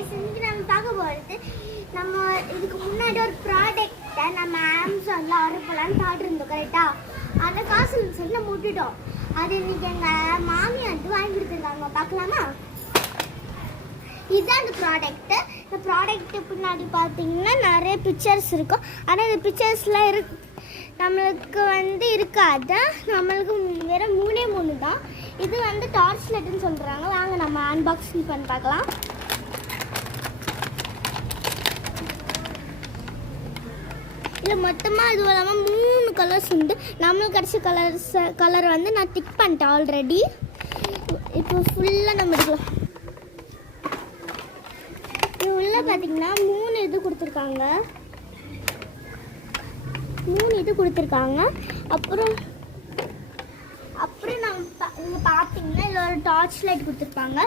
Guys இன்னைக்கு நம்ம பார்க்க போகிறது நம்ம இதுக்கு முன்னாடி ஒரு ப்ராடக்ட்டை நம்ம அமேசானில் ஆர்டர் பண்ணலான்னு பார்த்து இருந்தோம் கரெக்டாக. அந்த காசுன்னு சொல்லி நம்ம விட்டுட்டோம். அது இன்னைக்கு எங்கள் மாமி வந்து வாங்கி கொடுத்துருக்காங்க. பார்க்கலாமா? இதுதான் அந்த ப்ராடக்ட்டு. இந்த ப்ராடக்ட்டு பின்னாடி பார்த்தீங்கன்னா நிறைய பிக்சர்ஸ் இருக்கும். ஆனால் இந்த பிக்சர்ஸ்லாம் நம்மளுக்கு வந்து இருக்காது. நம்மளுக்கு வெறும் 3 தான். இது வந்து டார்ச் லைட்டுன்னு சொல்கிறாங்க. வாங்க நம்ம அன்பாக்சிங் பண்ணி பார்க்கலாம். இது மொத்தமாக இது இல்லாமல் 3 கலர்ஸ் உண்டு. நம்மளுக்கு கிடச்ச கலர் வந்து நான் டிக் பண்ணிட்டேன் ஆல்ரெடி. இப்போ ஃபுல்லாக நம்ம எடுக்கலாம். இது உள்ள பார்த்தீங்கன்னா 3 இது கொடுத்துருக்காங்க. அப்புறம் நம்ம பார்த்தீங்கன்னா இதில் ஒரு டார்ச் லைட் கொடுத்துருப்பாங்க.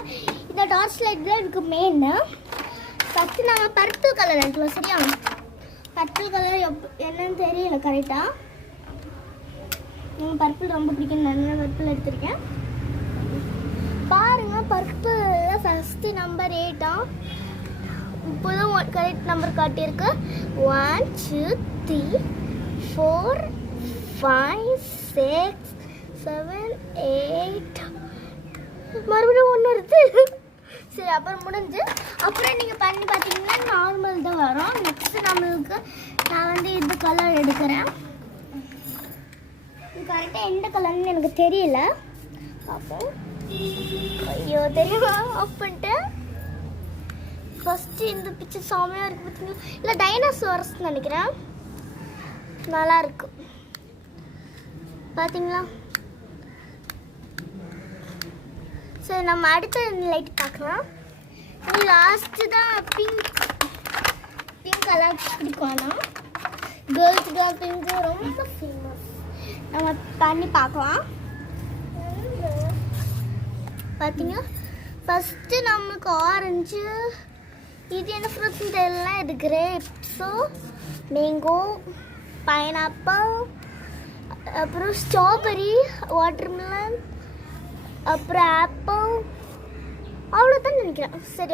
இந்த டார்ச் லைட் தான் எனக்கு மெயின். ஃபஸ்ட்டு நம்ம பர்பிள் கலர் எடுக்கலாம். சரியா? பர்பிள் கலர் என்னன்னு தெரியல கரெக்டாக. பர்பிள் ரொம்ப பிடிக்கும். நல்ல பர்பிள் எடுத்திருக்கேன். பாருங்கள், பர்பிளில் ஃபஸ்ட்டு நம்பர் 8 இப்போதான் கரெக்ட் நம்பர் காட்டியிருக்கு. 1 2 3 4 5 6 7 8 மறுபடியும் 1 வருது. சரி, அப்புறம் முடிஞ்சு அப்புறம் நீங்கள் பண்ணி பார்த்தீங்கன்னா நார்மல் தான் வரும். நெக்ஸ்ட்டு நம்மளுக்கு நான் வந்து இந்த கலர் எடுக்கிறேன். இது கரெக்டாக எந்த கலர்னு எனக்கு தெரியல. பார்ப்போம். ஐயோ, தெரியுமா? ஆஃப் பண்ணிட்டு ஃபஸ்ட்டு இந்த பிக்சர் செம்மையாக இருக்குது பார்த்தீங்களா? இல்லை டைனோசரஸ்ன்னு நினைக்கிறேன். நல்லா இருக்கு பார்த்தீங்களா? சரி, நம்ம அடுத்த லைட் பார்க்கலாம். இது லாஸ்ட்டு தான் பிங்க் கலர் பிடிக்கணும். கேர்ள்ஸுக்கு தான் பிங்க்கு ரொம்ப ஃபேமஸ். நம்ம பண்ணி பார்க்கலாம். பார்த்தீங்கன்னா ஃபஸ்ட்டு நம்மளுக்கு ஆரஞ்சு, இது என்ன ஃப்ரூட்ஸ்ன்னு தெரியல. இது கிரேப்ஸு, மேங்கோ, பைனாப்பிள், அப்புறம் ஸ்ட்ராபெரி, வாட்டர்மெலன், அப்புறம் ஆப்பிள், அவ்வளோதான் நினைக்கிறேன். சரி.